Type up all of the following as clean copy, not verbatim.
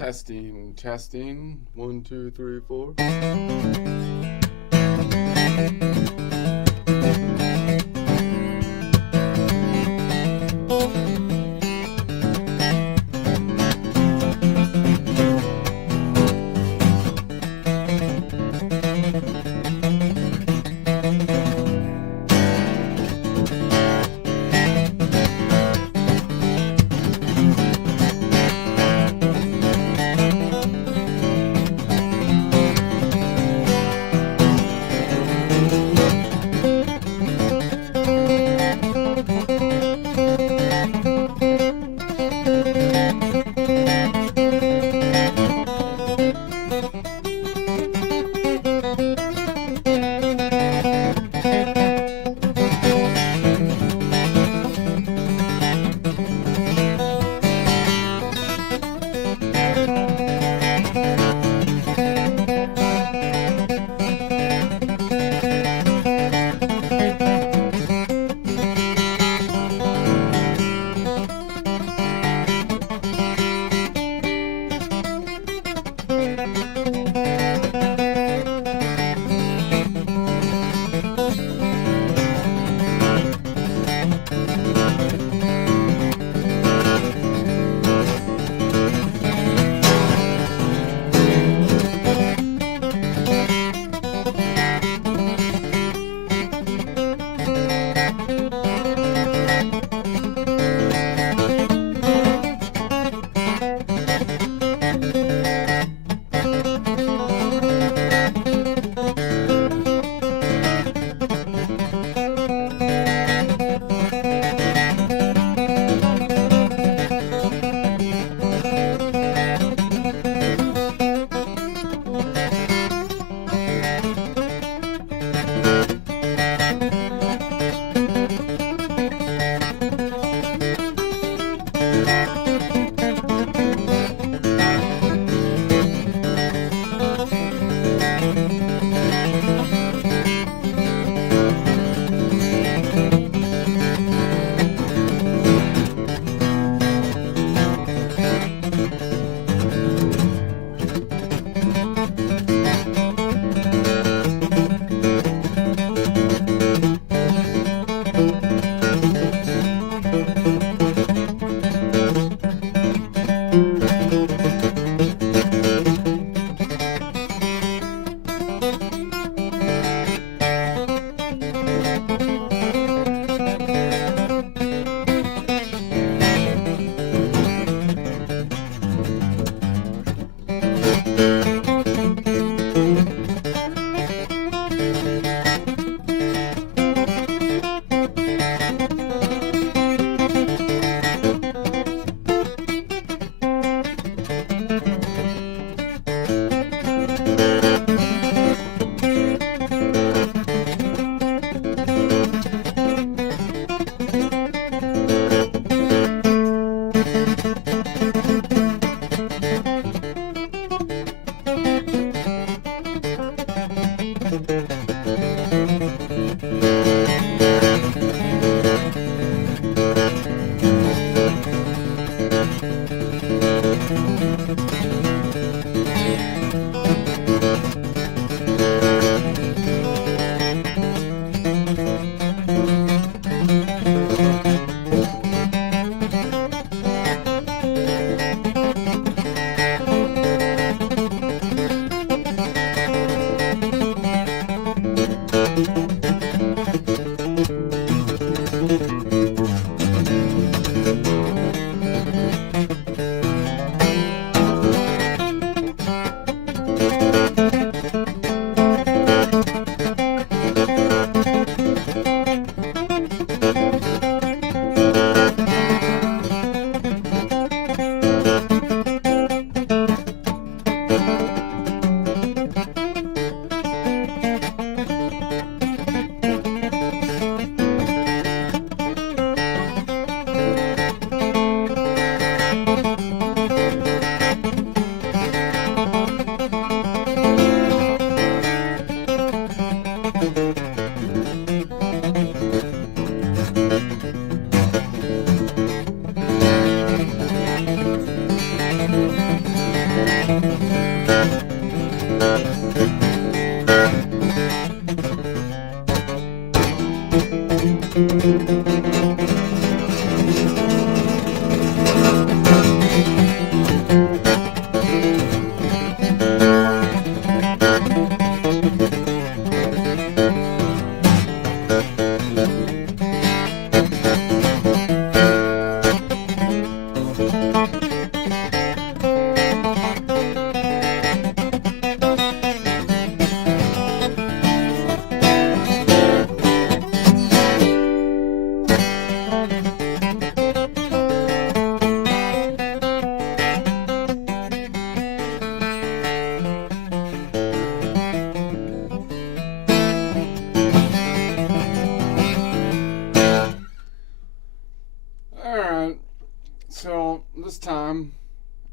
Testing, testing. One, two, three, four.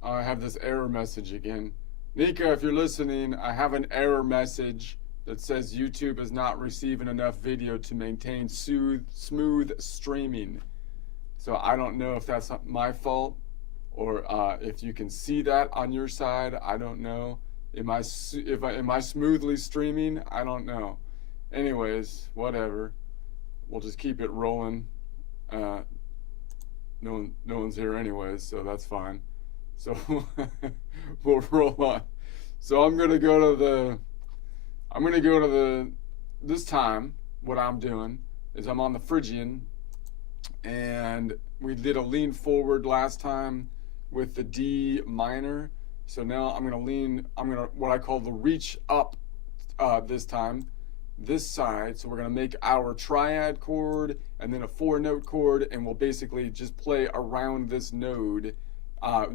I have this error message again. Nika, if you're listening, I have an error message that says YouTube is not receiving enough video to maintain smooth streaming. So I don't know if that's my fault or if you can see that on your side. I don't know. Am I smoothly streaming? I don't know. Anyways, whatever. We'll just keep it rolling. No one's here anyways, so that's fine. So we'll roll on. So I'm gonna go to this time. What I'm doing is I'm on the Phrygian, and we did a lean forward last time with the D minor. So now I'm gonna what I call the reach up this time, this side. So we're gonna make our triad chord and then a 4-note chord, and we'll basically just play around this node,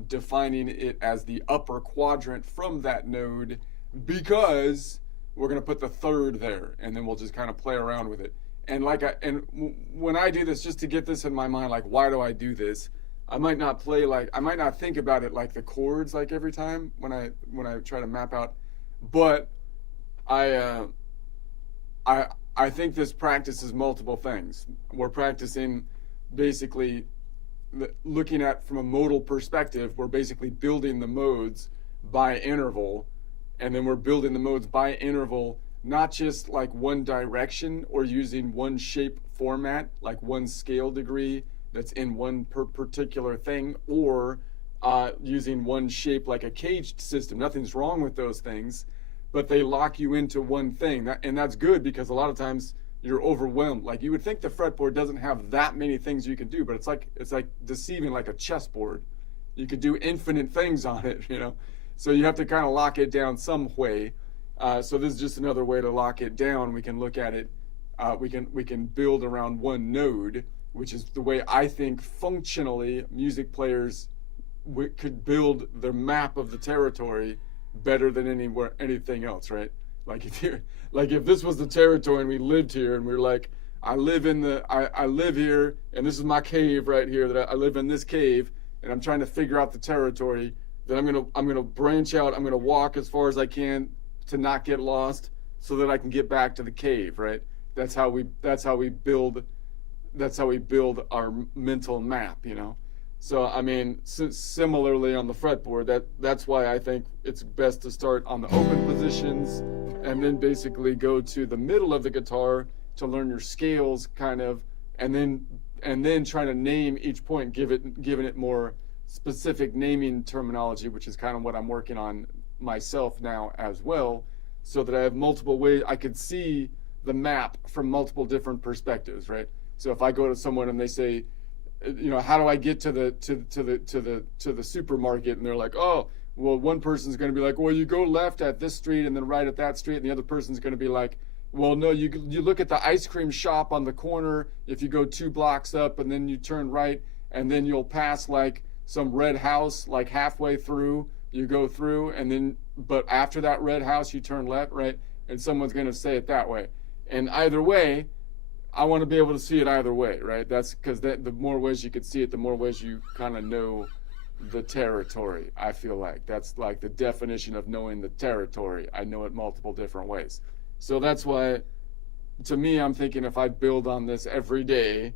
defining it as the upper quadrant from that node, because we're gonna put the third there, and then we'll just kind of play around with it. And when I do this, just to get this in my mind, like, why do I do this? I might not think about it like the chords like every time when I try to map out, but I think this practice is multiple things. We're practicing basically looking at from a modal perspective. We're basically building the modes by interval, and then we're building the modes by interval, not just like one direction or using one shape format, like one scale degree that's in one particular thing, or using one shape like a caged system. Nothing's wrong with those things, but they lock you into one thing. And that's good, because a lot of times you're overwhelmed. Like, you would think the fretboard doesn't have that many things you can do, but it's like deceiving, like a chessboard. You could do infinite things on it, you know? So you have to kind of lock it down some way. So this is just another way to lock it down. We can look at it, we can build around one node, which is the way I think functionally music players could build the map of the territory better than anything else, right? Like if this was the territory and we lived here, and we were like, I live here, and this is my cave right here, that I live in this cave, and I'm trying to figure out the territory. Then I'm gonna branch out. I'm gonna walk as far as I can to not get lost, so that I can get back to the cave, right? That's how we build our mental map, you know? So, I mean, similarly on the fretboard, that's why I think it's best to start on the open positions and then basically go to the middle of the guitar to learn your scales, kind of, and then try to name each point, giving it more specific naming terminology, which is kind of what I'm working on myself now as well, so that I have multiple ways. I could see the map from multiple different perspectives, right? So if I go to someone and they say, you know, how do I get to the supermarket? And they're like, oh, well, one person's going to be like, well, you go left at this street and then right at that street. And the other person's going to be like, well, no, you look at the ice cream shop on the corner. If you go 2 blocks up and then you turn right, and then you'll pass like some red house, like halfway through, you go through, and then, but after that red house, you turn left, right? And someone's going to say it that way. And either way, I want to be able to see it either way, right? That's because the more ways you could see it, the more ways you kind of know the territory. I feel like that's like the definition of knowing the territory. I know it multiple different ways. So that's why, to me, I'm thinking if I build on this every day,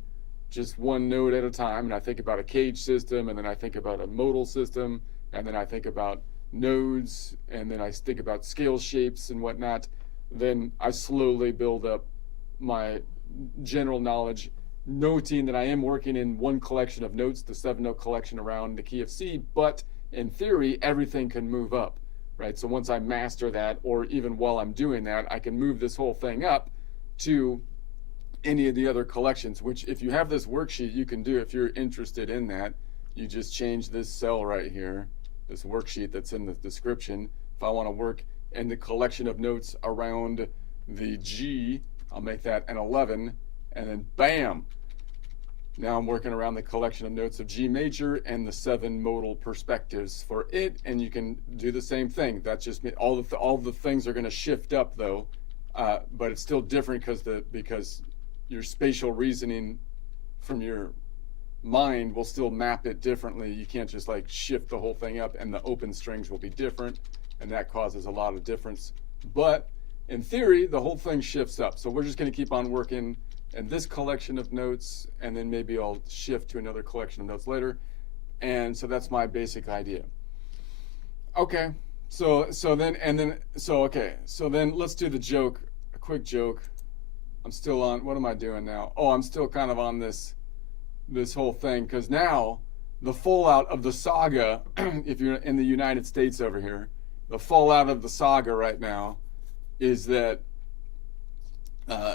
just one note at a time, and I think about a cage system, and then I think about a modal system, and then I think about nodes, and then I think about scale shapes and whatnot, then I slowly build up my general knowledge, noting that I am working in one collection of notes, the 7-note collection around the key of C, but in theory, everything can move up, right? So once I master that, or even while I'm doing that, I can move this whole thing up to any of the other collections, which if you have this worksheet, you can do. If you're interested in that, you just change this cell right here, this worksheet that's in the description. If I want to work in the collection of notes around the G, I'll make that an 11, and then bam, now I'm working around the collection of notes of G major and the 7 modal perspectives for it, and you can do the same thing. That's just all the things are going to shift up though, but it's still different because your spatial reasoning from your mind will still map it differently. You can't just like shift the whole thing up, and the open strings will be different, and that causes a lot of difference. But in theory, the whole thing shifts up. So we're just going to keep on working in this collection of notes, and then maybe I'll shift to another collection of notes later. And so that's my basic idea. Okay. So then let's do the joke, a quick joke. I'm still on, what am I doing now? Oh, I'm still kind of on this whole thing, because now the fallout of the saga, if you're in the United States over here, the fallout of the saga right now is that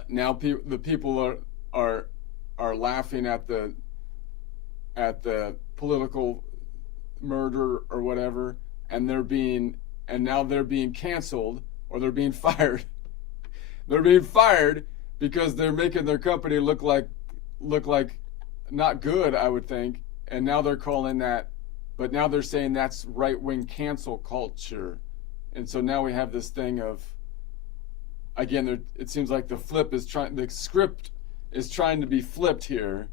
now the people are laughing at the political murder or whatever, and now they're being canceled, or they're being fired. They're being fired because they're making their company look like not good, I would think. And now they're calling that, but now they're saying that's right-wing cancel culture. And so now we have this thing of, again, it seems like the script is trying to be flipped here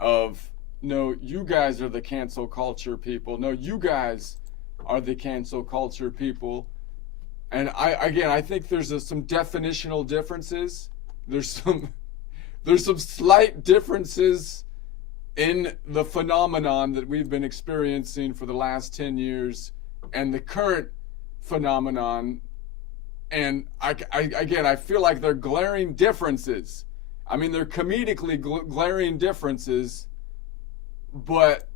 of, no, you guys are the cancel culture people. No, you guys are the cancel culture people. And I think there's some definitional differences. There's some slight differences in the phenomenon that we've been experiencing for the last 10 years and the current phenomenon. And I feel like they're glaring differences. I mean, they're comedically glaring differences, but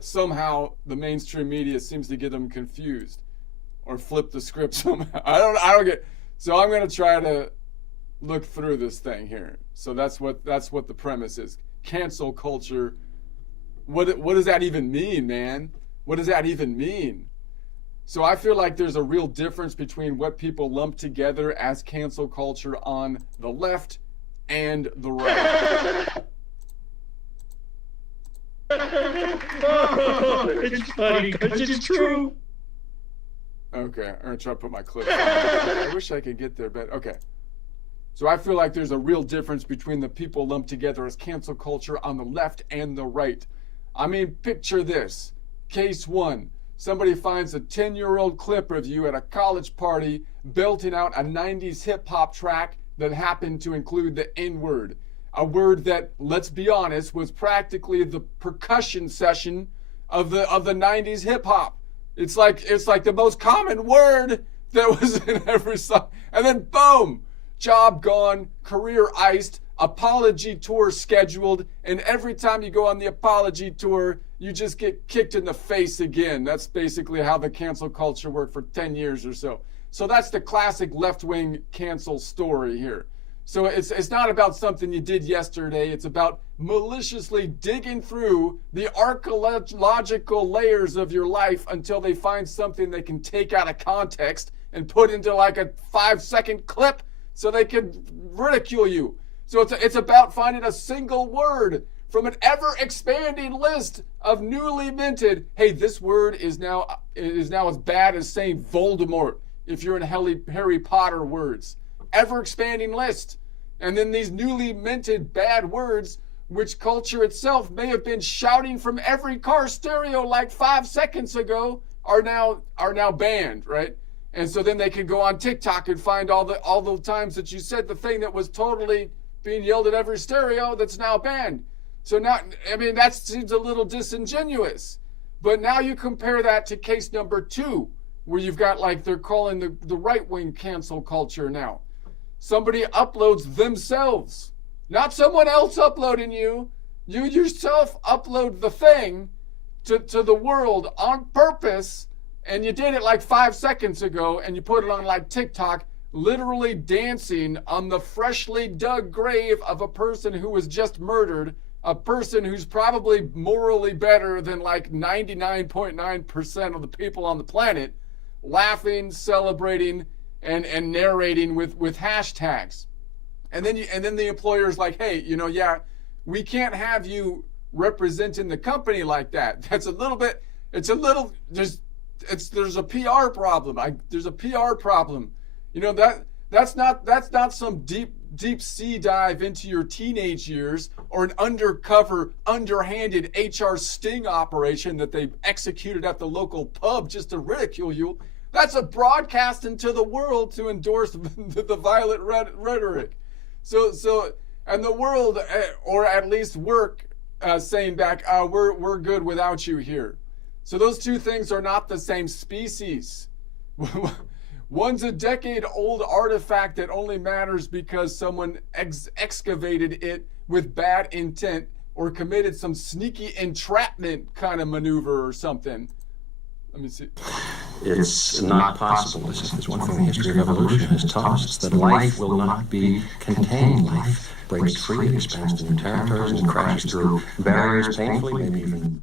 somehow the mainstream media seems to get them confused or flip the script somehow. I don't get. So I'm going to try to look through this thing here. So that's what the premise is. Cancel culture. What does that even mean, man? What does that even mean? So I feel like there's a real difference between what people lump together as cancel culture on the left and the right. It's funny because it's true. Okay, I'm going to try to put my clip on. I wish I could get there, but okay. So I feel like there's a real difference between the people lumped together as cancel culture on the left and the right. I mean, picture this. Case one. Somebody finds a 10-year-old clip of you at a college party belting out a 90s hip-hop track that happened to include the N-word. A word that, let's be honest, was practically the percussion session of the 90s hip-hop. It's like the most common word that was in every song. And then boom, job gone, career iced, apology tour scheduled, and every time you go on the apology tour, you just get kicked in the face again. That's basically how the cancel culture worked for 10 years or so. So that's the classic left-wing cancel story here. So it's not about something you did yesterday. It's about maliciously digging through the archaeological layers of your life until they find something they can take out of context and put into like a 5-second clip so they can ridicule you. So it's about finding a single word from an ever-expanding list of newly minted. Hey, this word is now as bad as saying Voldemort if you're in Harry Potter words. Ever-expanding list. And then these newly minted bad words, which culture itself may have been shouting from every car stereo like 5 seconds ago, are now banned, right? And so then they can go on TikTok and find all the times that you said the thing that was totally being yelled at every stereo that's now banned. So now, I mean, that seems a little disingenuous. But now you compare that to case number 2, where you've got, like, they're calling the right-wing cancel culture now. Somebody uploads themselves, not someone else uploading you. You yourself upload the thing to the world on purpose, and you did it like 5 seconds ago, and you put it on like TikTok, literally dancing on the freshly dug grave of a person who was just murdered, a person who's probably morally better than like 99.9% of the people on the planet, laughing, celebrating, and narrating with hashtags. And then the employer's like, hey, yeah, we can't have you representing the company like that. There's a PR problem. There's a PR problem. That's not some deep deep sea dive into your teenage years, or an undercover, underhanded HR sting operation that they executed at the local pub just to ridicule you. That's a broadcast into the world to endorse the violent rhetoric. So, and the world, or at least work, saying back, we're good without you here. So those two things are not the same species. One's a decade-old artifact that only matters because someone excavated it with bad intent or committed some sneaky entrapment kind of maneuver or something. Let me see. It's not possible. This is one thing the history of evolution has taught us, that life will not be contained. Life breaks free, expands to new territories, and crashes through barriers painfully, maybe even.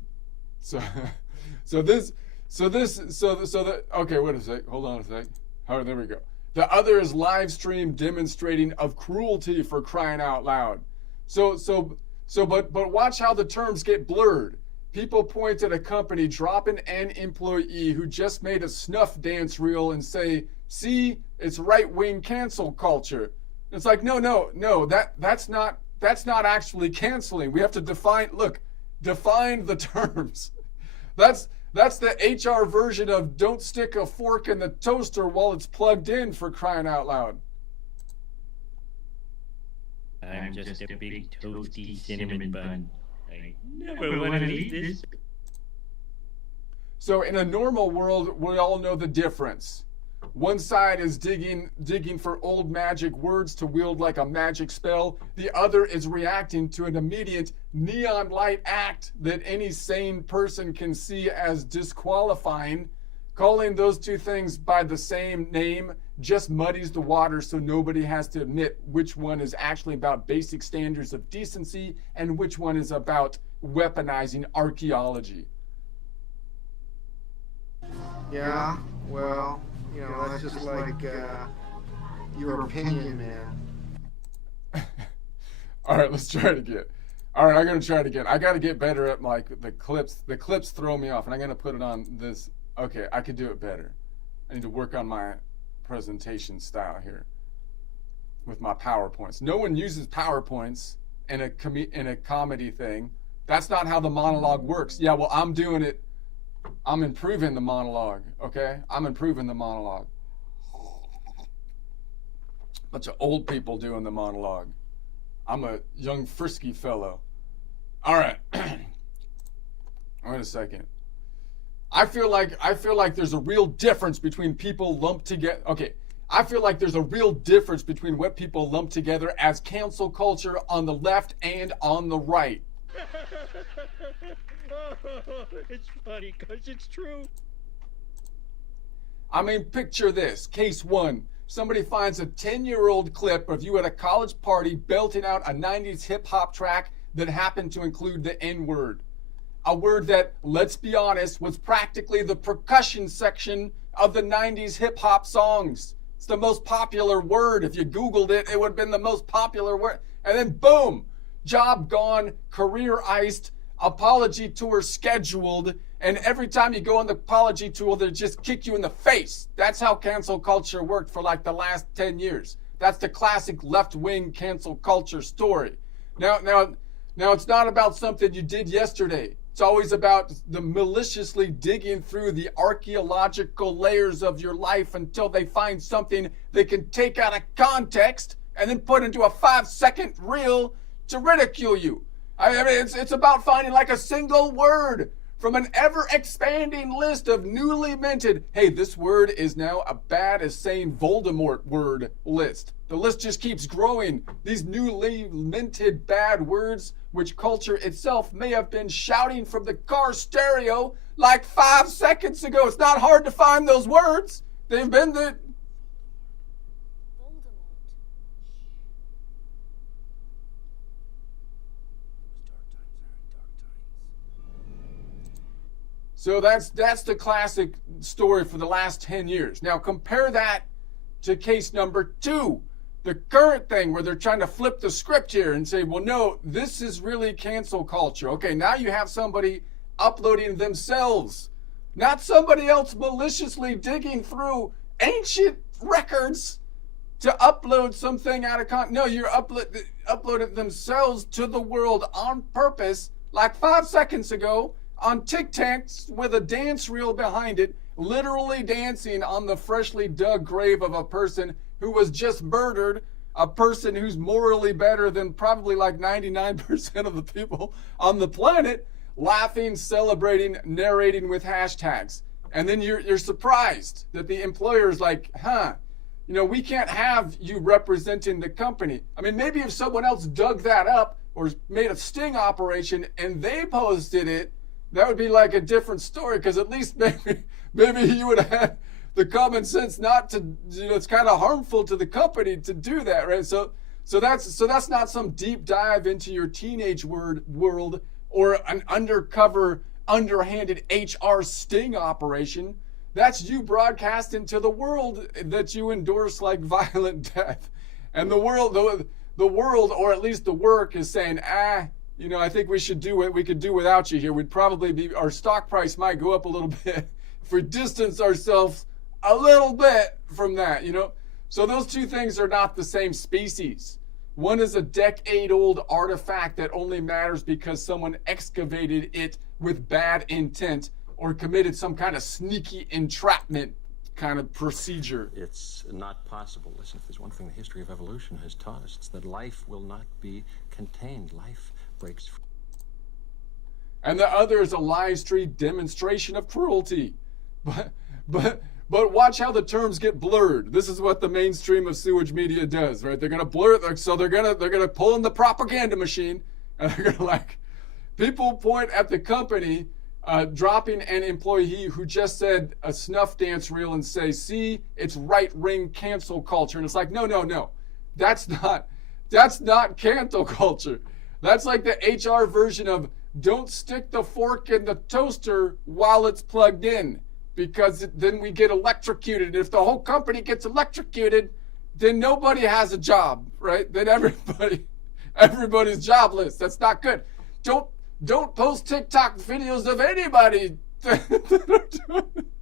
Okay, wait a sec. Hold on a sec. All right, there we go. The other is live stream demonstrating of cruelty, for crying out loud. But watch how the terms get blurred. People point at a company dropping an employee who just made a snuff dance reel and say, "See, it's right-wing cancel culture." It's like, no, that's not actually canceling. We have to define the terms. That's the HR version of don't stick a fork in the toaster while it's plugged in, for crying out loud. I'm just a big toasty cinnamon bun. I never want to leave this. So in a normal world, we all know the difference. One side is digging for old magic words to wield like a magic spell. The other is reacting to an immediate neon light act that any sane person can see as disqualifying. Calling those two things by the same name just muddies the water, so nobody has to admit which one is actually about basic standards of decency and which one is about weaponizing archaeology. Yeah, well, that's just like your opinion, man. All right, let's try it again. All right, I'm gonna try it again. I gotta get better at the clips. The clips throw me off, and I'm gonna put it on this. Okay, I could do it better. I need to work on my presentation style here with my PowerPoints. No one uses PowerPoints in a comedy thing. That's not how the monologue works. Yeah, well, I'm doing it. I'm improving the monologue, okay? I'm improving the monologue. Bunch of old people doing the monologue. I'm a young, frisky fellow. All right. Wait a second. I feel like there's a real difference between people lumped together. Okay. I feel like there's a real difference between what people lump together as cancel culture on the left and on the right. It's funny because it's true. I mean, picture this. Case one. Somebody finds a 10-year-old clip of you at a college party belting out a 90s hip-hop track that happened to include the N-word. A word that, let's be honest, was practically the percussion section of the 90s hip-hop songs. It's the most popular word. If you Googled it, it would have been the most popular word. And then boom, job gone, career iced, apology tour scheduled, and every time you go on the apology tour, they just kick you in the face. That's how cancel culture worked for like the last 10 years. That's the classic left-wing cancel culture story. Now it's not about something you did yesterday. It's always about the maliciously digging through the archaeological layers of your life until they find something they can take out of context and then put into a 5-second reel to ridicule you. I mean, it's about finding like a single word from an ever-expanding list of newly minted, hey, this word is now as bad as saying Voldemort word list. The list just keeps growing. These newly minted bad words, which culture itself may have been shouting from the car stereo like 5 seconds ago. It's not hard to find those words. They've been the... So that's the classic story for the last 10 years. Now compare that to case number 2, the current thing where they're trying to flip the script here and say, well, no, this is really cancel culture. Okay, now you have somebody uploading themselves, not somebody else maliciously digging through ancient records to upload something out of no, you're uploaded themselves to the world on purpose, like 5 seconds ago, on TikToks with a dance reel behind it, literally dancing on the freshly dug grave of a person who was just murdered, a person who's morally better than probably like 99% of the people on the planet, laughing, celebrating, narrating with hashtags. And then you're surprised that the employer's like, we can't have you representing the company. I mean, maybe if someone else dug that up or made a sting operation and they posted it, that would be like a different story, because at least maybe you would have had the common sense not to, it's kind of harmful to the company to do that, right? So that's not some deep dive into your teenage world or an undercover, underhanded HR sting operation. That's you broadcasting to the world that you endorse like violent death. And the world, or at least the work, is saying, I think we should do what we could do without you here. We'd probably our stock price might go up a little bit if we distance ourselves a little bit from that, So those two things are not the same species. One is a decade-old artifact that only matters because someone excavated it with bad intent or committed some kind of sneaky entrapment kind of procedure. It's not possible. Listen, if there's one thing the history of evolution has taught us, it's that life will not be contained. Life breaks free. And the other is a live stream demonstration of cruelty. But watch how the terms get blurred. This is what the mainstream of sewage media does, right? They're gonna blur it, so they're gonna pull in the propaganda machine, and they're gonna people point at the company dropping an employee who just said a snuff dance reel and say, see, it's right-wing cancel culture. And it's like, no. That's not cancel culture. That's like the HR version of don't stick the fork in the toaster while it's plugged in, because then we get electrocuted. If the whole company gets electrocuted, then nobody has a job, right? Then everybody's jobless. That's not good. Don't post TikTok videos of anybody.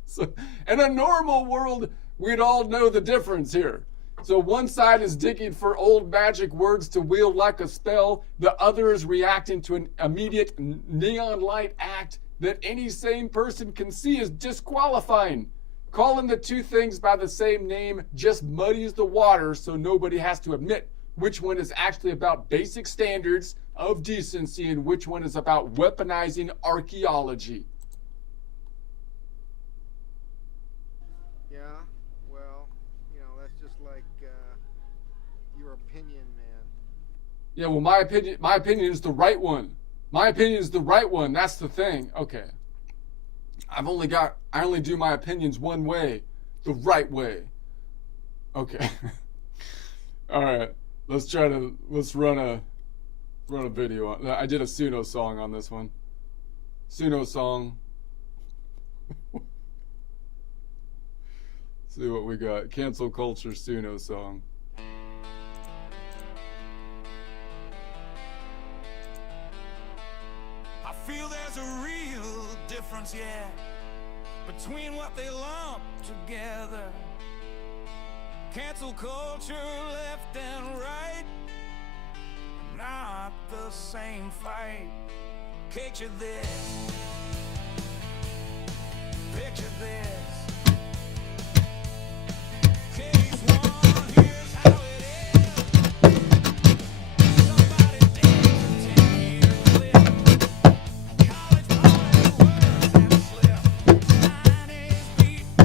So, in a normal world, we'd all know the difference here. So one side is digging for old magic words to wield like a spell. The other is reacting to an immediate neon light act that any sane person can see is disqualifying. Calling the two things by the same name just muddies the water, so nobody has to admit which one is actually about basic standards of decency and which one is about weaponizing archaeology. Yeah, well, that's just like your opinion, man. Yeah, well, my opinion is the right one. My opinion is the right one. That's the thing. Okay. I only do my opinions one way, the right way. Okay. All right. Let's run a video. I did a Suno song on this one. Suno song. See what we got. Cancel culture Suno song. I feel there's a real difference, yeah, between what they lump together. Cancel culture left and right, not the same fight. Picture this, picture this. Case one, here's how it is. Somebody's dead, 10 years lived. College party, words and slip. 90s beat the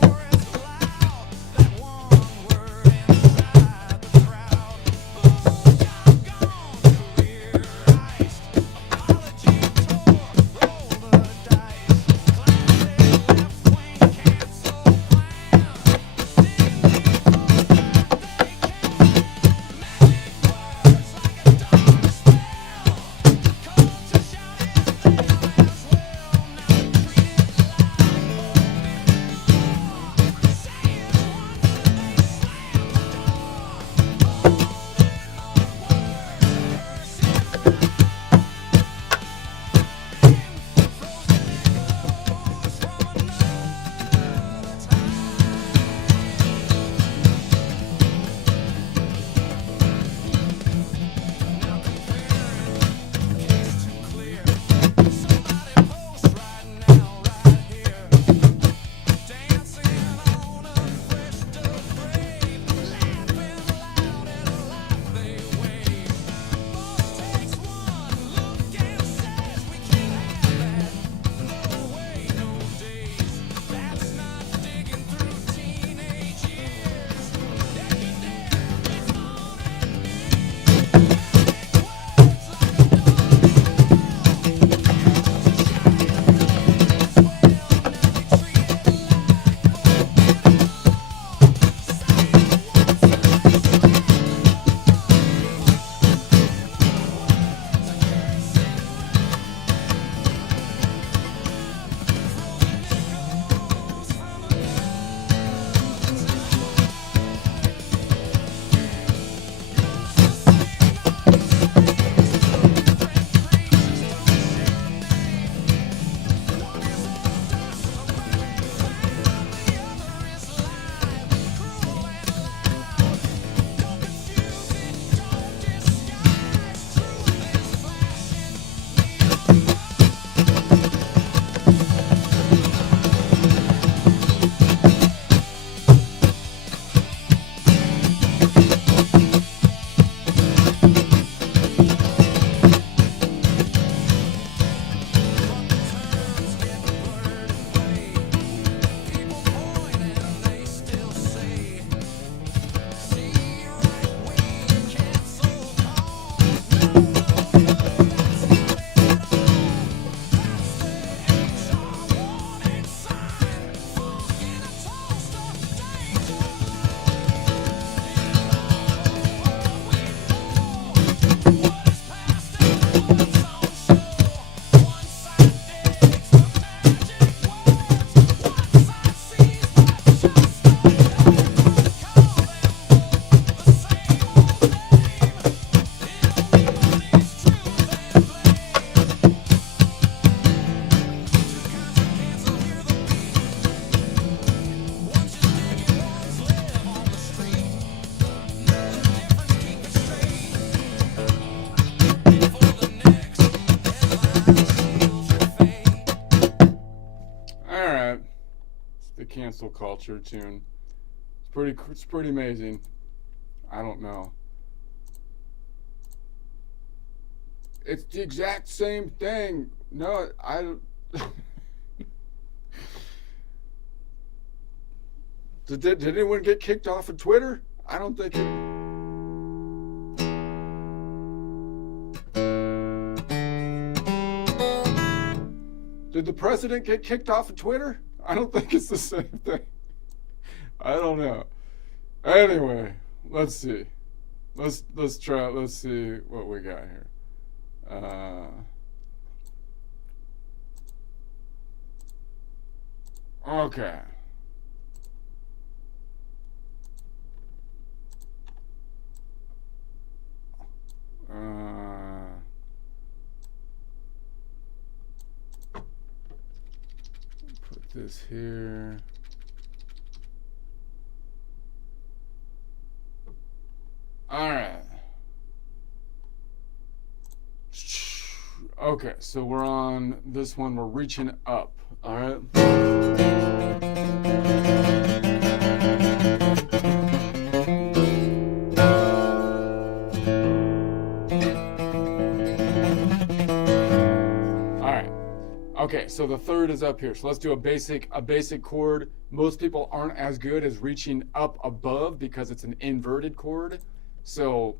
chorus loud. That one word inside the crowd. Boom, job gone, career iced. Apology tour, roll the cancel culture tune. It's pretty amazing. I don't know. It's the exact same thing. No, I don't. Did anyone get kicked off of Twitter? I don't think it. Did the president get kicked off of Twitter? I don't think it's the same thing. I don't know. Anyway, let's see. Let's try. Let's see what we got here. Okay. Put this here. All right. Okay, so we're on this one. We're reaching up. All right. Okay, so the third is up here. So let's do a basic chord. Most people aren't as good as reaching up above because it's an inverted chord. So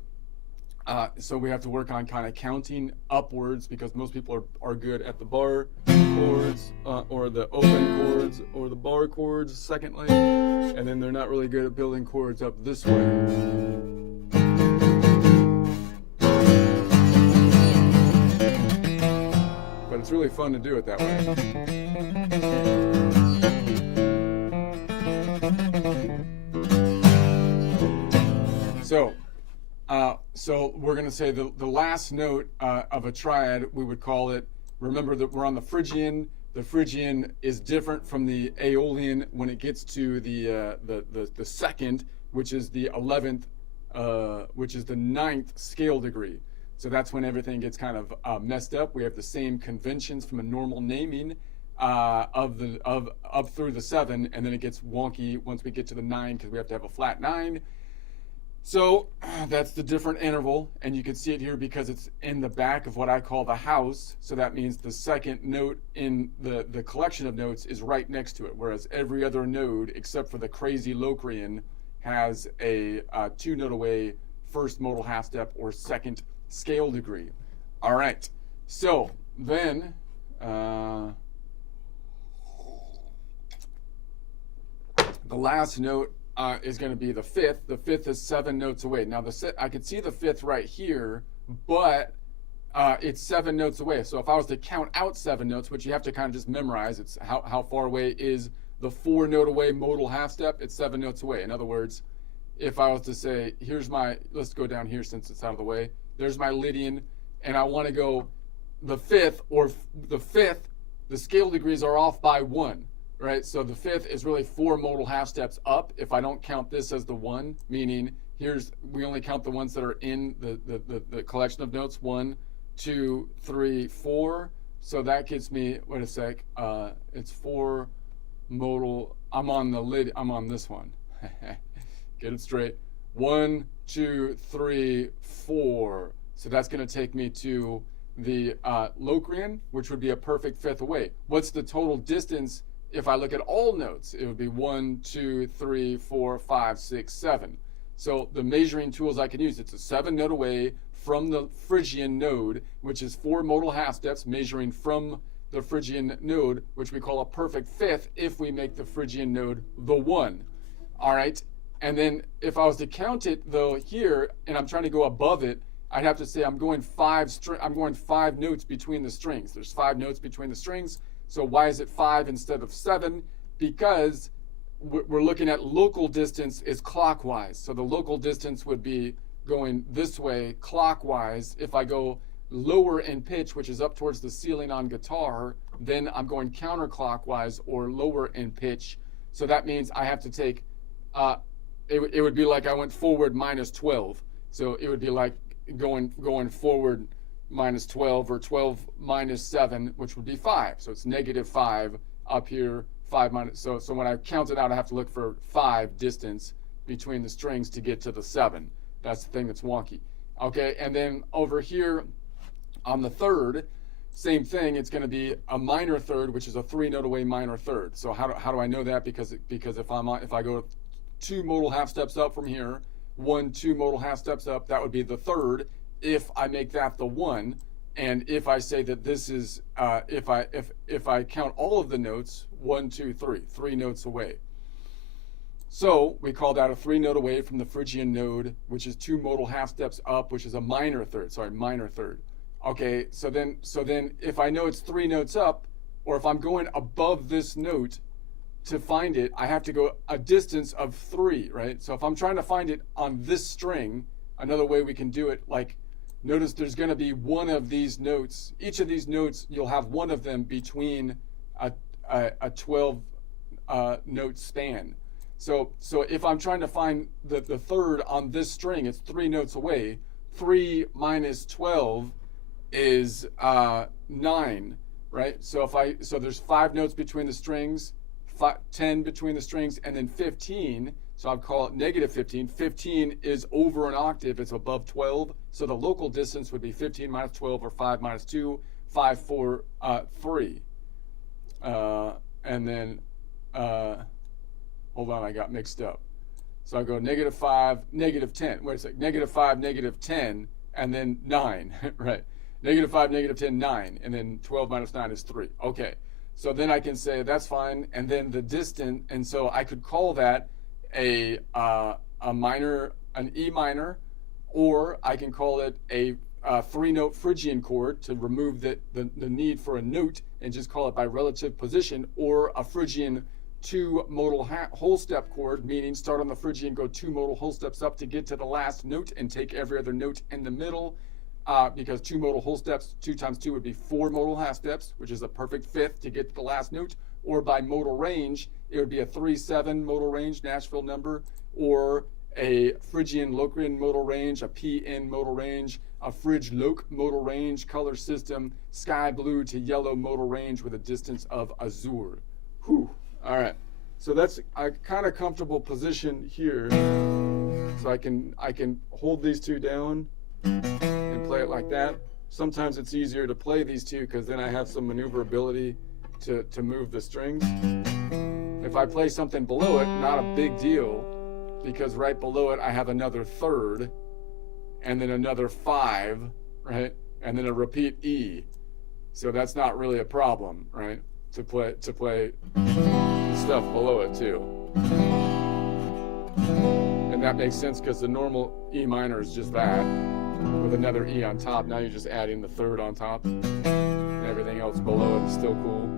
we have to work on kind of counting upwards because most people are good at the bar chords or the open chords or the bar chords, secondly, and then they're not really good at building chords up this way. But it's really fun to do it that way. So we're going to say the last note of a triad, we would call it, remember that we're on the Phrygian. The Phrygian is different from the Aeolian when it gets to the second, which is the 11th, which is the 9th scale degree. So that's when everything gets kind of messed up. We have the same conventions from a normal naming of up through the 7, and then it gets wonky once we get to the 9 because we have to have a flat 9. So that's the different interval, and you can see it here because it's in the back of what I call the house. So that means the second note in the collection of notes is right next to it, whereas every other node except for the crazy Locrian has a 2-note away first modal half step or second scale degree. All right, so then the last note is going to be the 5th. The 5th is 7 notes away. Now I can see the 5th right here, but it's 7 notes away. So if I was to count out 7 notes, which you have to kind of just memorize, it's how far away is the 4-note away modal half step. It's 7 notes away. In other words, if I was to say, let's go down here since it's out of the way. There's my Lydian, and I want to go the 5th, the scale degrees are off by 1, right? So the 5th is really 4 modal half steps up if I don't count this as the 1, meaning we only count the ones that are in the collection of notes, 1, 2, 3, 4. So that gives me, wait a sec, it's 4 modal, I'm on this one. Get it straight. 1, 2, 3, 4. So that's going to take me to the Locrian, which would be a perfect 5th away. What's the total distance if I look at all notes? It would be 1, 2, 3, 4, 5, 6, 7. So the measuring tools I can use, it's a 7-note away from the Phrygian node, which is 4 modal half steps measuring from the Phrygian node, which we call a perfect 5th if we make the Phrygian node the 1. All right. And then if I was to count it though here, and I'm trying to go above it, I'd have to say I'm going 5 notes between the strings. There's 5 notes between the strings. So why is it 5 instead of 7? Because we're looking at local distance is clockwise. So the local distance would be going this way clockwise. If I go lower in pitch, which is up towards the ceiling on guitar, then I'm going counterclockwise or lower in pitch. So that means I have to take it would be like I went forward minus 12. So it would be like going forward minus 12 or 12 minus 7, which would be 5. So it's negative 5 up here, 5 minus, so when I count it out, I have to look for 5 distance between the strings to get to the 7. That's the thing that's wonky. Okay, and then over here on the third, same thing, it's going to be a minor third, which is a 3-note away minor third. So how do I know that? Because if I go 2 modal half steps up from here, 1, 2 modal half steps up, that would be the third if I make that the 1. And if I say that this is if I count all of the notes, 1, 2, 3 notes away. So we call that a 3-note away from the Phrygian node, which is 2 modal half steps up, which is a minor third. Minor third. Okay, so then if I know it's 3 notes up, or if I'm going above this note to find it, I have to go a distance of 3, right? So if I'm trying to find it on this string, another way we can do it, like, notice there's going to be one of these notes. Each of these notes, you'll have one of them between a 12 note span. So if I'm trying to find the third on this string, it's 3 notes away. 3 minus 12 is 9, right? So there's 5 notes between the strings, 10 between the strings, and then 15. So I'd call it negative 15. 15 is over an octave. It's above 12. So the local distance would be 15 minus 12, or 5 minus 2, 5, 4, 3. And then, hold on, I got mixed up. So I go negative 5, negative 10. Wait a sec. Negative 5, negative 10, and then 9, right? Negative 5, negative 10, 9. And then 12 minus 9 is 3. Okay. So then I can say that's fine. And then the distance, and so I could call that a minor, an E minor, or I can call it a 3-note Phrygian chord to remove the need for a note and just call it by relative position, or a Phrygian 2 modal whole step chord, meaning start on the Phrygian, go 2 modal whole steps up to get to the last note and take every other note in the middle, because 2 modal whole steps, 2 times 2 would be 4 modal half steps, which is a perfect fifth to get to the last note. Or by modal range, it would be a 3/7 modal range, Nashville number, or a Phrygian Locrian modal range, a PN modal range, a Phryg Loc modal range, color system, sky blue to yellow modal range with a distance of azure. Whew. All right. So that's a kind of comfortable position here. So I can hold these 2 down and play it like that. Sometimes it's easier to play these 2 because then I have some maneuverability to move the strings. If I play something below it, not a big deal, because right below it I have another third, and then another 5, right? And then a repeat E. So that's not really a problem, right? To play stuff below it too. And that makes sense because the normal E minor is just that, with another E on top. Now you're just adding the third on top, and everything else below it is still cool.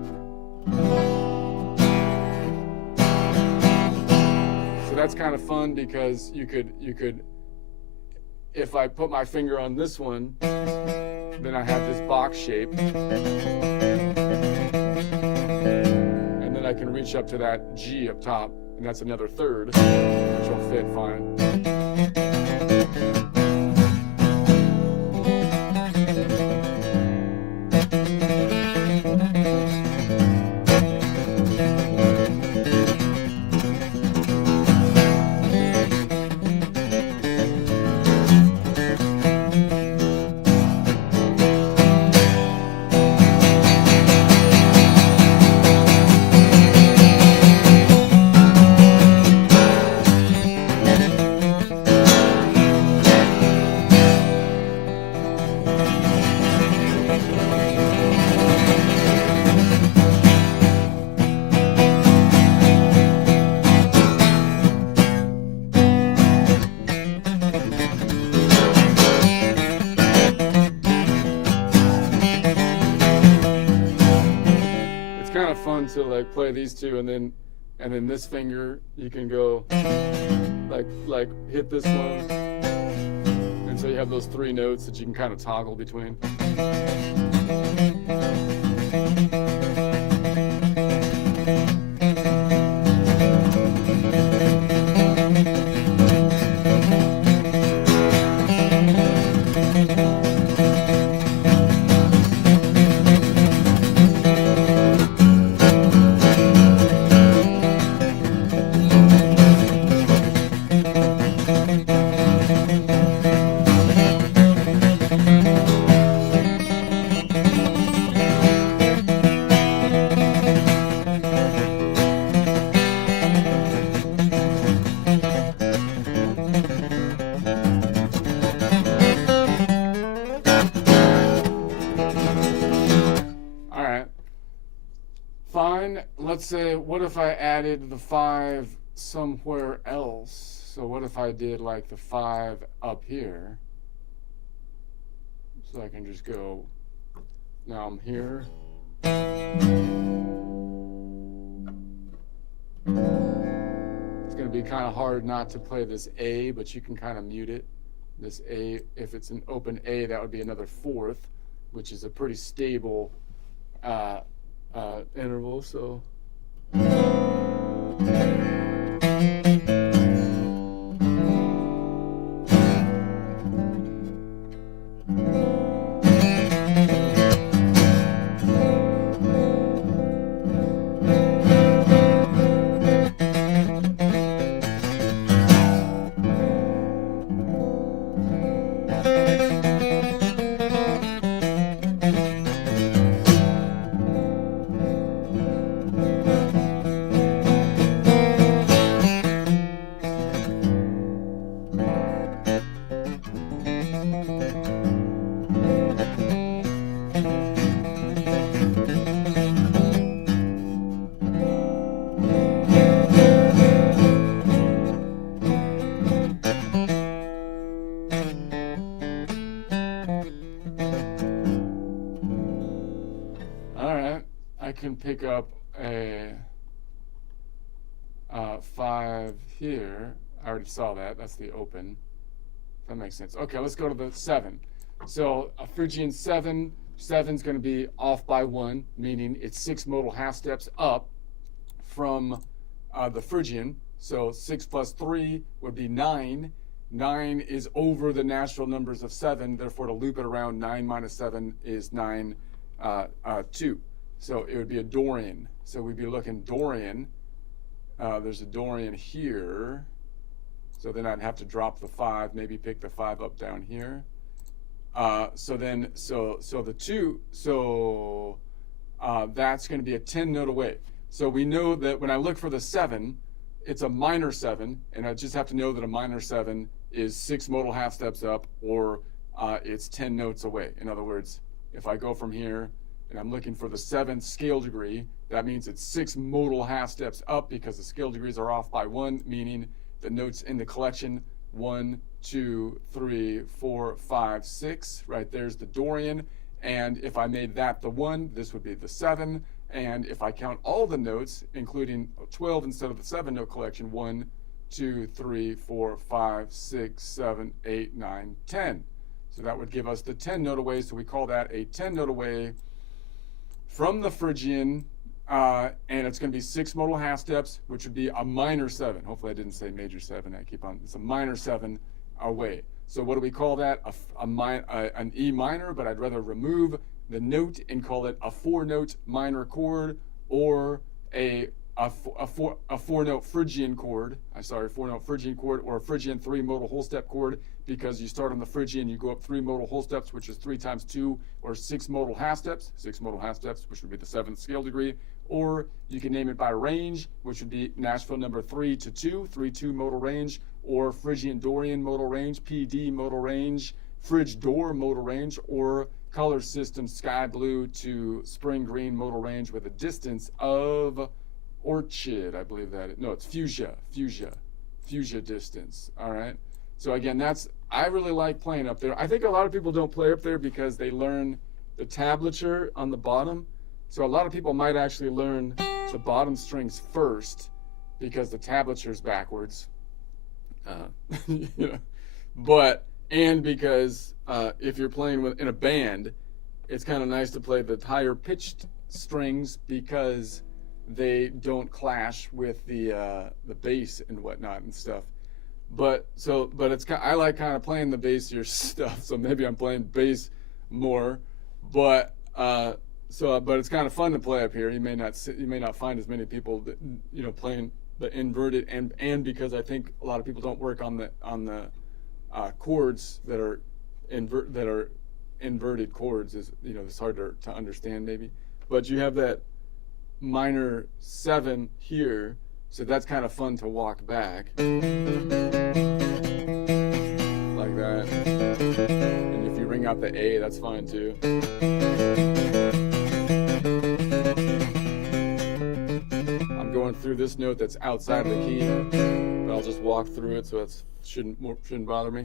So that's kind of fun because you could, if I put my finger on this one, then I have this box shape, and then I can reach up to that G up top, and that's another third, which will fit fine. Fun to like play these 2, and then this finger you can go like hit this one, and so you have those 3 notes that you can kind of toggle between. let's say, what if I added the 5 somewhere else? So what if I did like the 5 up here? So I can just go, now I'm here. It's going to be kind of hard not to play this A, but you can kind of mute it. This A, if it's an open A, that would be another 4th, which is a pretty stable interval. So. Can pick up a 5 here. I already saw that. That's the open. That makes sense. Okay, let's go to the 7. So a Phrygian 7, 7's going to be off by 1, meaning it's 6 modal half steps up from the Phrygian. So 6 plus 3 would be 9. 9 is over the natural numbers of 7. Therefore, to loop it around, 9 minus 7 is 9, 2. So it would be a Dorian. So we'd be looking Dorian. There's a Dorian here. So then I'd have to drop the 5, maybe pick the 5 up down here. So the 2, so that's going to be a 10 note away. So we know that when I look for the 7, it's a minor 7, and I just have to know that a minor 7 is 6 modal half steps up, or it's 10 notes away. In other words, if I go from here, and I'm looking for the 7th scale degree, that means it's 6 modal half steps up because the scale degrees are off by 1, meaning the notes in the collection, 1, 2, 3, 4, 5, 6, right there's the Dorian, and if I made that the 1, this would be the 7, and if I count all the notes, including 12 instead of the 7 note collection, 1, 2, 3, 4, 5, 6, 7, 8, 9, 10. So that would give us the 10 note away, so we call that a 10 note away from the Phrygian, and it's going to be 6 modal half steps, which would be a minor 7. Hopefully I didn't say major 7. I keep on. It's a minor 7 away. So what do we call that? An E minor, but I'd rather remove the note and call it a 4-note minor chord, or a 4-note Phrygian chord. 4-note Phrygian chord, or a Phrygian 3 modal whole step chord, because you start on the Phrygian, you go up 3 modal whole steps, which is 3 times 2, or 6 modal half steps. 6 modal half steps, which would be the 7th scale degree. Or you can name it by range, which would be Nashville number 3 to 2, 3-2 modal range, or Phrygian Dorian modal range, PD modal range, Phryg Dor modal range, or color system sky blue to spring green modal range with a distance of Orchid, I believe that. No, it's fuchsia distance. All right. So again, I really like playing up there. I think a lot of people don't play up there because they learn the tablature on the bottom. So a lot of people might actually learn the bottom strings first because the tablature is backwards. And because if you're playing in a band, it's kind of nice to play the higher pitched strings because they don't clash with the bass and whatnot and stuff. But I like kind of playing the bassier stuff, so maybe I'm playing bass more. But it's kind of fun to play up here. You may not find as many people that, playing the inverted, and because I think a lot of people don't work on the chords that are inverted chords. It's harder to understand maybe. But you have that minor 7 here. So that's kind of fun to walk back like that. And if you ring out the A, that's fine too. through this note that's outside of the key, but I'll just walk through it so it shouldn't bother me.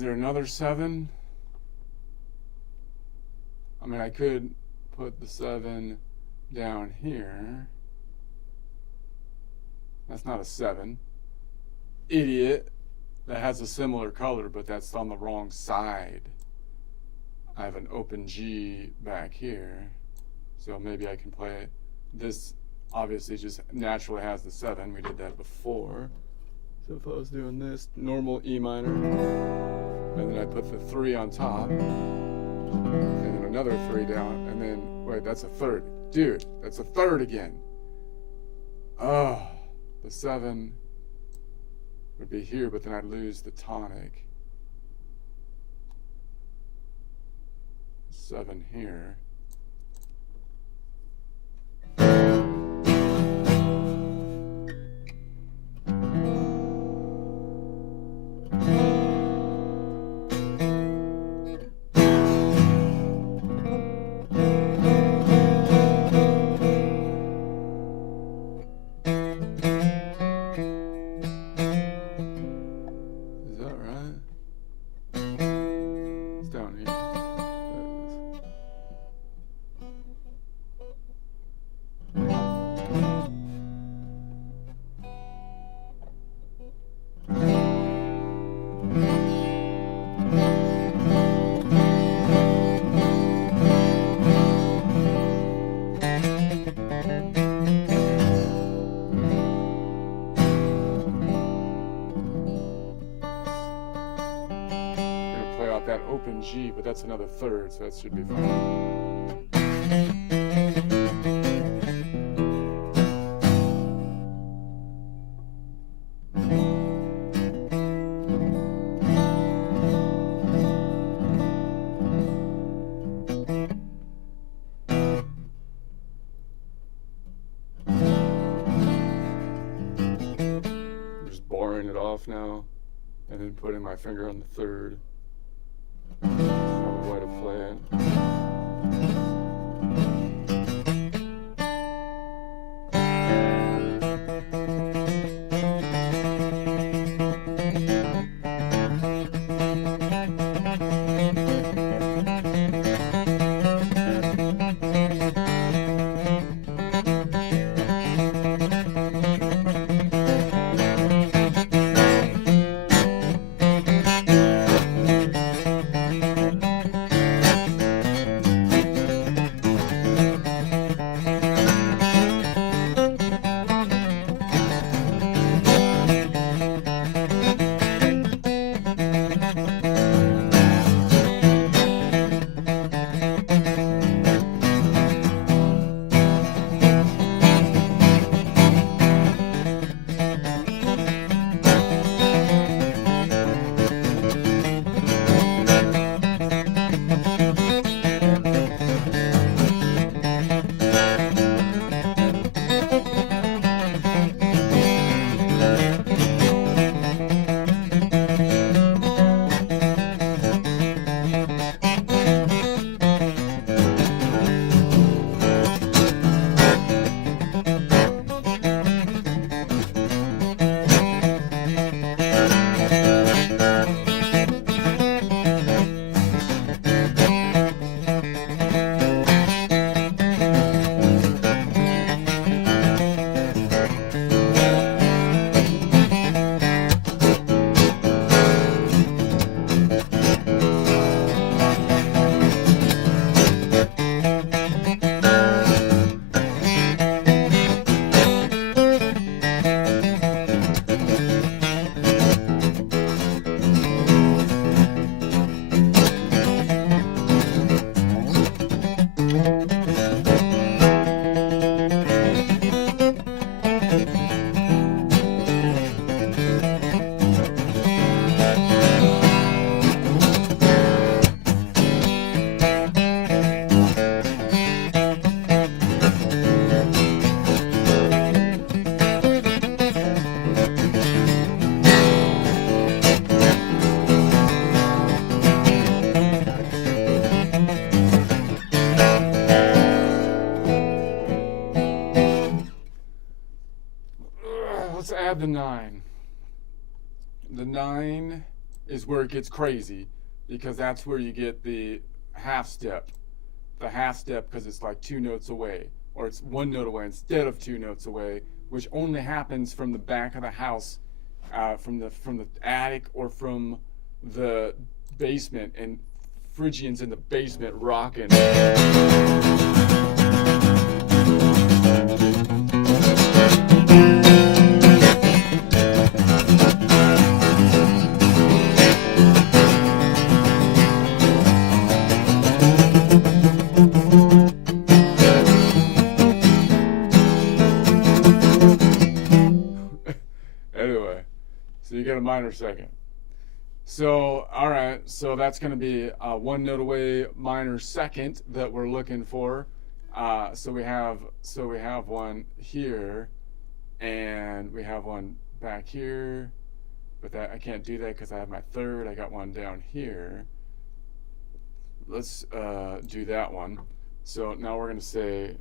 Another 7. I mean, I could put the 7 down here. That's not a 7. Idiot. That has a similar color, but that's on the wrong side. I have an open G back here, so maybe I can play it. This obviously just naturally has the 7. We did that before. So if I was doing this, normal E minor, and then I put the 3 on top, and then another 3 down, and then, wait, that's a 3rd. Dude, that's a 3rd again. Oh, the 7 would be here, but then I'd lose the tonic. 7 here. That open G, but that's another 3rd, so that should be fine. I'm just barring it off now, and then putting my finger on the 3rd. Another way to play it. have the 9. The 9 is where it gets crazy, because that's where you get the half step. The half step, because it's like 2 notes away, or it's 1 note away instead of 2 notes away, which only happens from the back of the house, from the attic or from the basement, and Phrygians in the basement rocking. Anyway, so you get a minor second. So, all right, so that's going to be a 1 note away minor second that we're looking for. So we have one here, and we have one back here, but that I can't do that because I have my 3rd. I got one down here. Let's do that one. So now we're going to say,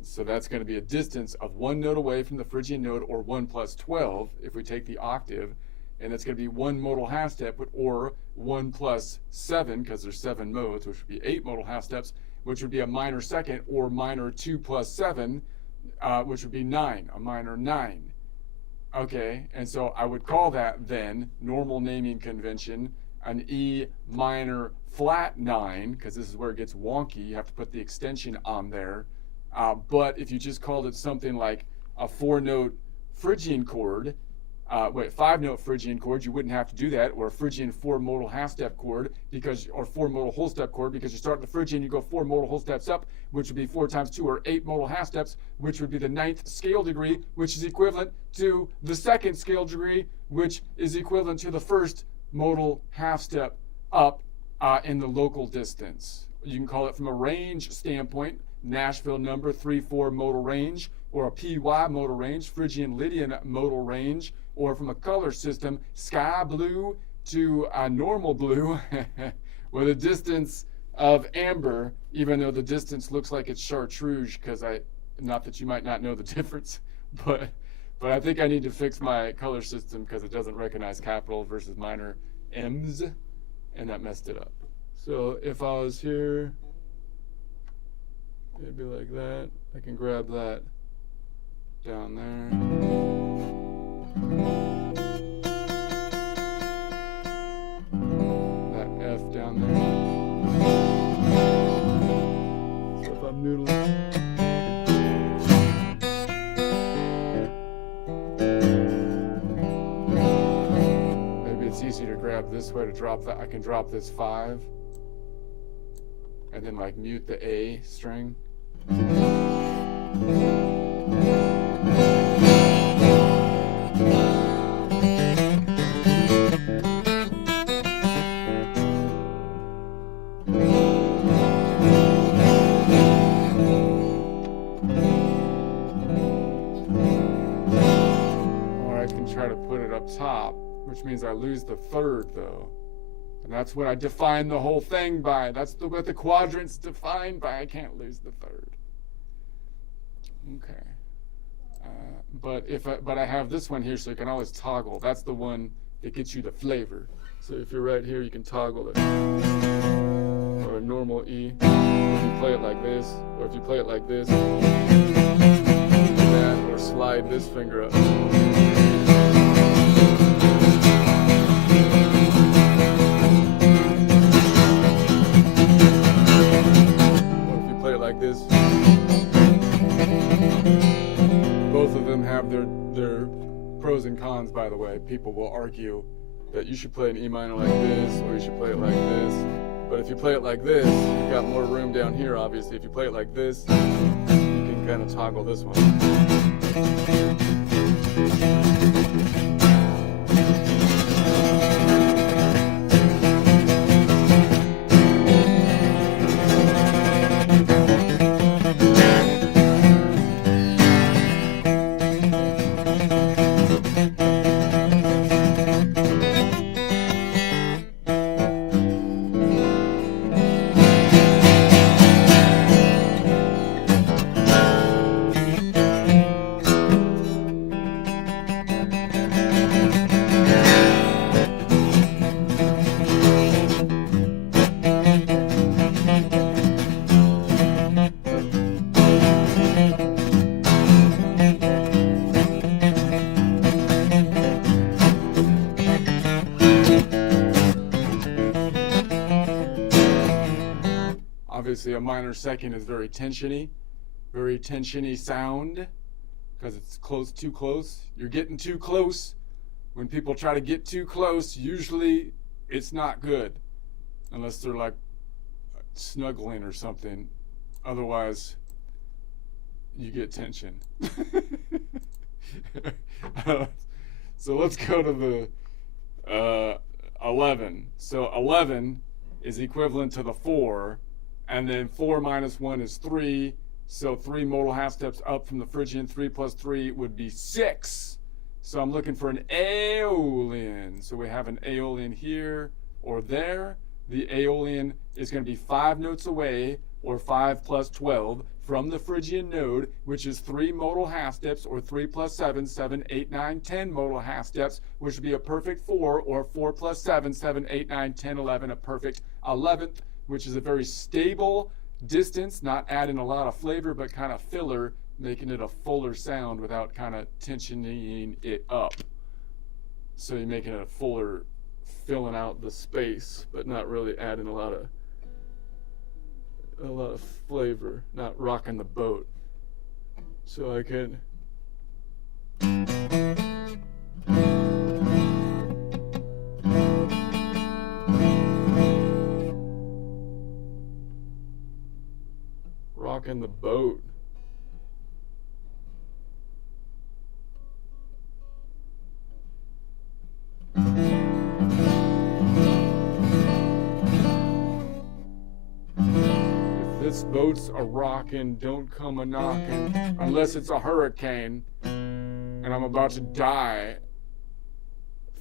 so that's going to be a distance of 1 note away from the Phrygian note, or 1 plus 12 if we take the octave. And that's going to be 1 modal half step, or 1 plus 7, because there's 7 modes, which would be 8 modal half steps, which would be a minor second, or minor 2 plus 7, which would be 9, a minor 9. Okay, and so I would call that then, normal naming convention, an E minor flat 9, because this is where it gets wonky. You have to put the extension on there. But if you just called it something like a 4-note Phrygian chord, 5-note Phrygian chord, you wouldn't have to do that, or a Phrygian 4 modal half step chord, or 4 modal whole step chord, because you start the Phrygian, you go 4 modal whole steps up, which would be 4 times 2, or 8 modal half steps, which would be the 9th scale degree, which is equivalent to the 2nd scale degree, which is equivalent to the 1st modal half step up in the local distance. You can call it from a range standpoint, Nashville number 3/4 modal range, or a PY modal range, Phrygian Lydian modal range, or from a color system, sky blue to normal blue with a distance of amber, even though the distance looks like it's chartreuse, because not that you might not know the difference, but I think I need to fix my color system because it doesn't recognize capital versus minor M's, and that messed it up. So if I was here, it'd be like that. I can grab that down there. That F down there. So if I'm noodling. Maybe it's easy to grab this way to drop that. I can drop this 5 and then like mute the A string. Try to put it up top, which means I lose the 3rd though, and that's what I define the whole thing by. That's what the quadrant's defined by. I can't lose the 3rd. Okay, but I have this one here, so you can always toggle. That's the one that gets you the flavor. So if you're right here, you can toggle it, or a normal E. If you play it like this, or if you play it like this, do that, or slide this finger up. Like this. Both of them have their pros and cons, by the way. People will argue that you should play an E minor like this, or you should play it like this. But if you play it like this, you've got more room down here, obviously. If you play it like this, you can kind of toggle this one. Obviously, a minor second is very tensiony sound, because it's close, too close. You're getting too close. When people try to get too close, usually it's not good, unless they're like snuggling or something. Otherwise, you get tension. So let's go to the 11. So 11 is equivalent to the 4, and then 4 minus 1 is 3. So 3 modal half steps up from the Phrygian. 3 plus 3 would be 6. So I'm looking for an Aeolian. So we have an Aeolian here or there. The Aeolian is going to be 5 notes away, or 5 plus 12, from the Phrygian node, which is 3 modal half steps, or 3 plus 7, 7, 8, 9, 10 modal half steps, which would be a perfect 4, or 4 plus 7, 7, 8, 9, 10, 11, a perfect 11th, which is a very stable distance, not adding a lot of flavor, but kind of filler, making it a fuller sound without kind of tensioning it up. So you're making it a fuller, filling out the space, but not really adding a lot of flavor, not rocking the boat. So I can rocking the boat. This boat's a rockin', don't come a knockin', unless it's a hurricane and I'm about to die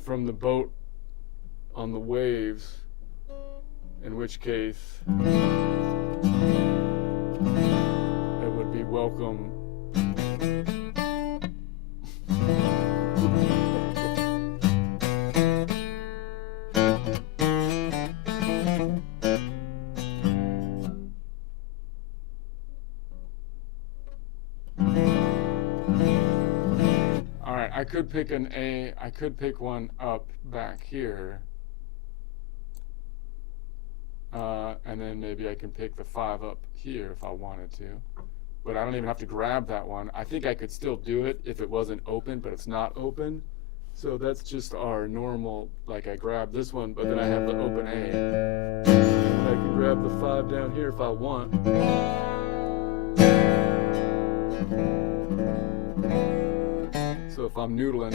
from the boat on the waves, in which case it would be welcome. I could pick an A, I could pick one up back here, and then maybe I can pick the 5 up here if I wanted to, but I don't even have to grab that one. I think I could still do it if it wasn't open, but it's not open, so that's just our normal, like I grab this one, but then I have the open A, and I can grab the 5 down here if I want. So if I'm noodling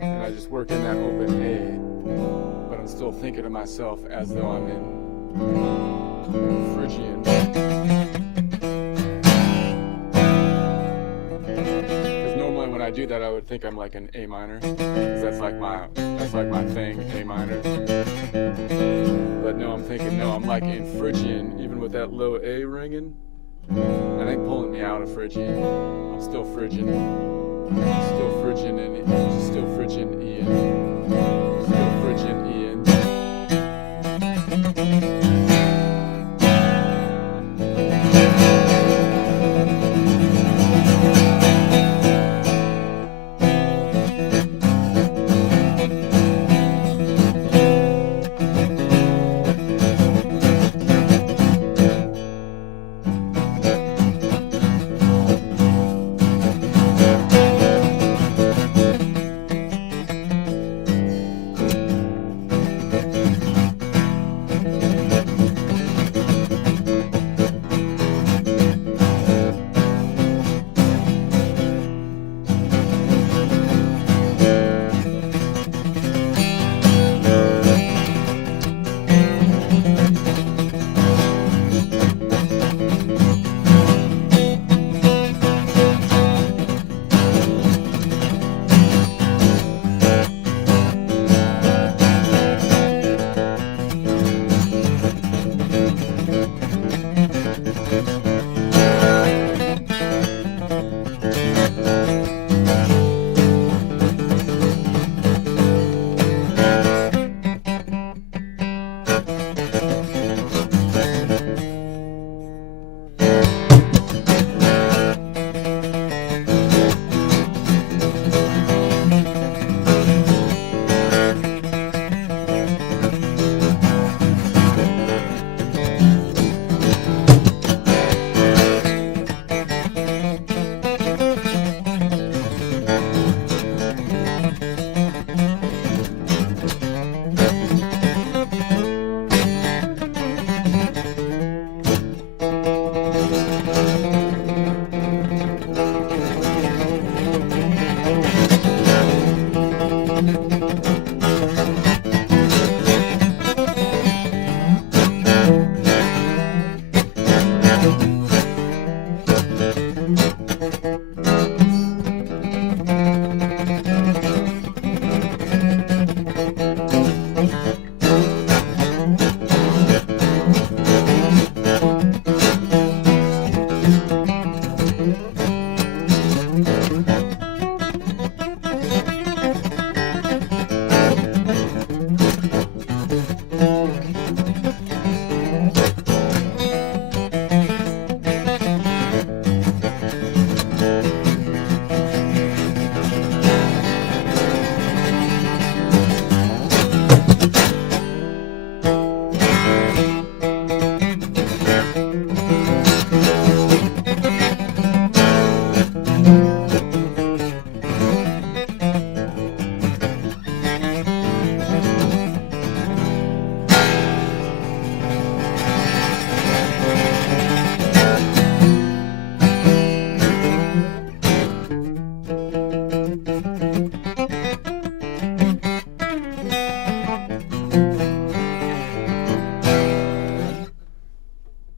and I just work in that open A, but I'm still thinking to myself as though I'm in Phrygian. Because normally when I do that, I would think I'm like an A minor, because that's like my thing, A minor. But no, I'm thinking, no, I'm like in Phrygian, even with that low A ringing. I think pulling me out of Phrygian. I'm still Phrygian. Still Phrygian Ian. Still Phrygian Ian.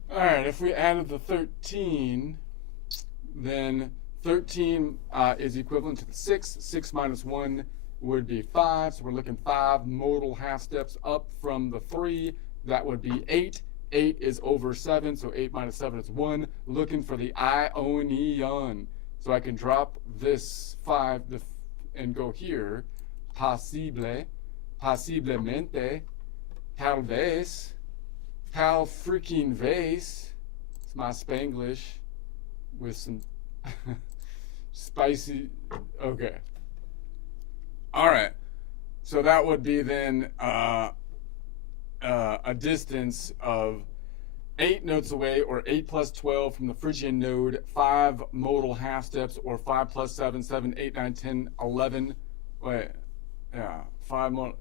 All right, if we added the 13, then 13 is equivalent to the 6. 6 minus 1 would be 5. So we're looking 5 modal half steps up from the 3. That would be 8. 8 is over 7, so 8 minus 7 is 1. Looking for the ionian. So I can drop this 5 and go here. Posible, posiblemente, tal vez, tal freaking vez. It's my Spanglish with some spicy. Okay. All right. So that would be then a distance of 8 notes away, or 8 plus 12 from the Phrygian node, 5 modal half steps, or 5 plus 7, 7, 8, 9, 10, 11. Wait, yeah, 5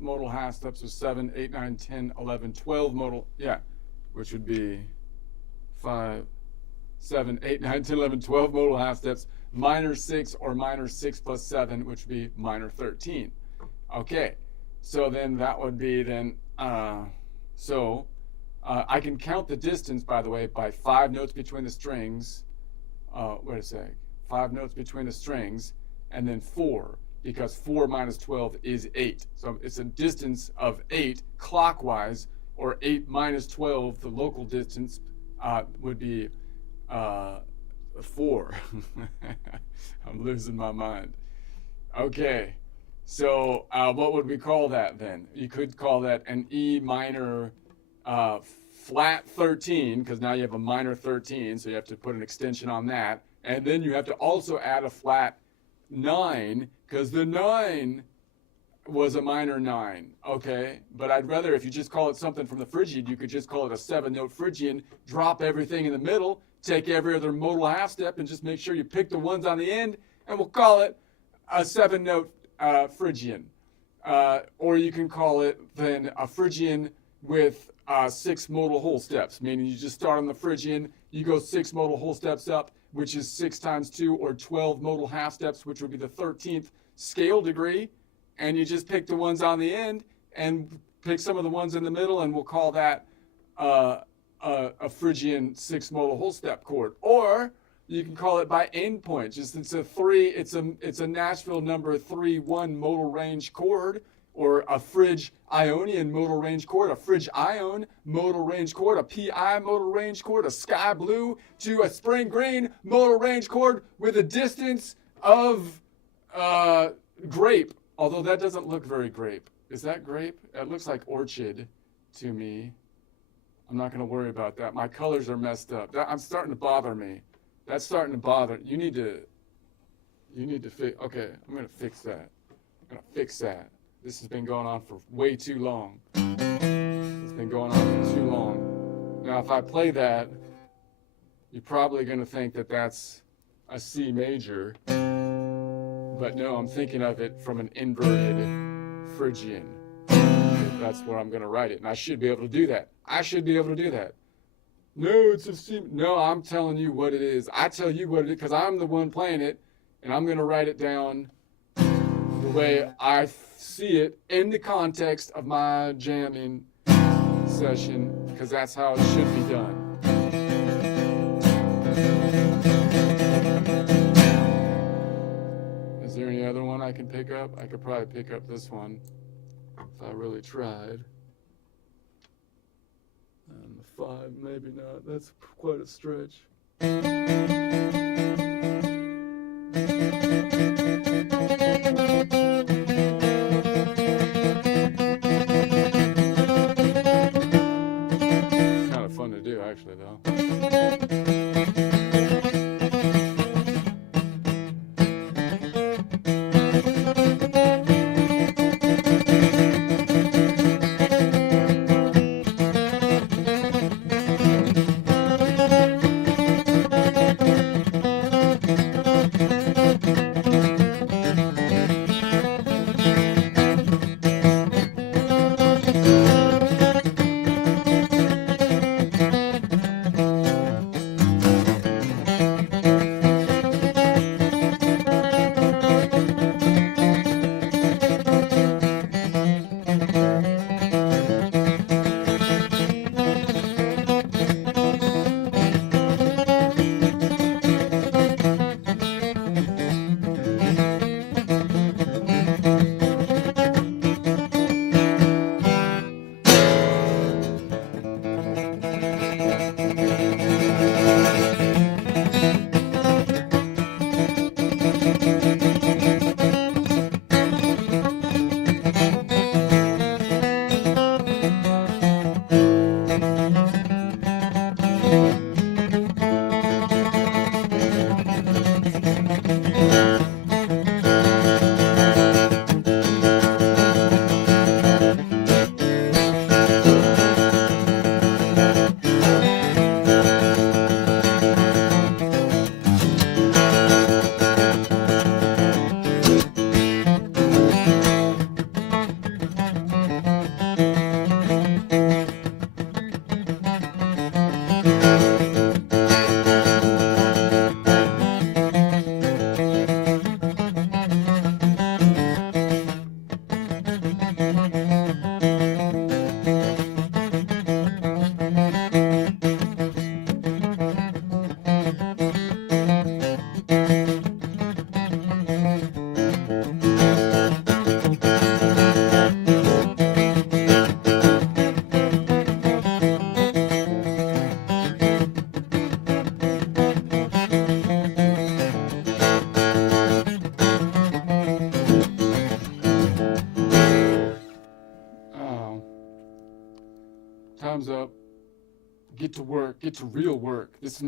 modal half steps is 7, 8, 9, 10, 11, 12 modal, yeah, which would be 5, 7, 8, 9, 10, 11, 12 modal half steps, minor 6 or minor 6 plus 7, which would be minor 13. Okay, so then that would be then, I can count the distance, by the way, by 5 notes between the strings. Wait a sec. 5 notes between the strings, and then 4, because 4 minus 12 is 8. So it's a distance of 8 clockwise, or 8 minus 12, the local distance would be 4. I'm losing my mind. Okay, so what would we call that then? You could call that an E minor flat 13, because now you have a minor 13, so you have to put an extension on that. And then you have to also add a flat 9, because the 9 was a minor 9, okay? But I'd rather, if you just call it something from the Phrygian, you could just call it a 7-note Phrygian, drop everything in the middle, take every other modal half step, and just make sure you pick the ones on the end, and we'll call it a 7-note Phrygian. Or you can call it then a Phrygian with 6 modal whole steps, meaning you just start on the Phrygian, you go 6 modal whole steps up, which is 6 times 2, or 12 modal half steps, which would be the 13th scale degree, and you just pick the ones on the end and pick some of the ones in the middle, and we'll call that a Phrygian 6 modal whole step chord. Or you can call it by endpoint. Just it's a Nashville number 3-1 modal range chord, or a Phryg Ionian modal range chord, a Phryg Ion modal range chord, a PI modal range chord, a sky blue to a spring green modal range chord with a distance of grape. Although that doesn't look very grape. Is that grape? It looks like orchid to me. I'm not going to worry about that. My colors are messed up. I'm starting to bother me. That's starting to bother. You need to fix. Okay, I'm going to fix that. I'm going to fix that. This has been going on for way too long. It's been going on for too long. Now, if I play that, you're probably going to think that that's a C major. But no, I'm thinking of it from an inverted Phrygian. That's where I'm going to write it. And I should be able to do that. I should be able to do that. No, it's a C. No, I'm telling you what it is. I tell you what it is because I'm the one playing it. And I'm going to write it down the way I see it in the context of my jamming session, because that's how it should be done. Is there any other one I can pick up? I could probably pick up this one if I really tried. And the 5, maybe not. That's quite a stretch. Kind of fun to do, actually, though. Time's up. Get to work. Get to real work. This is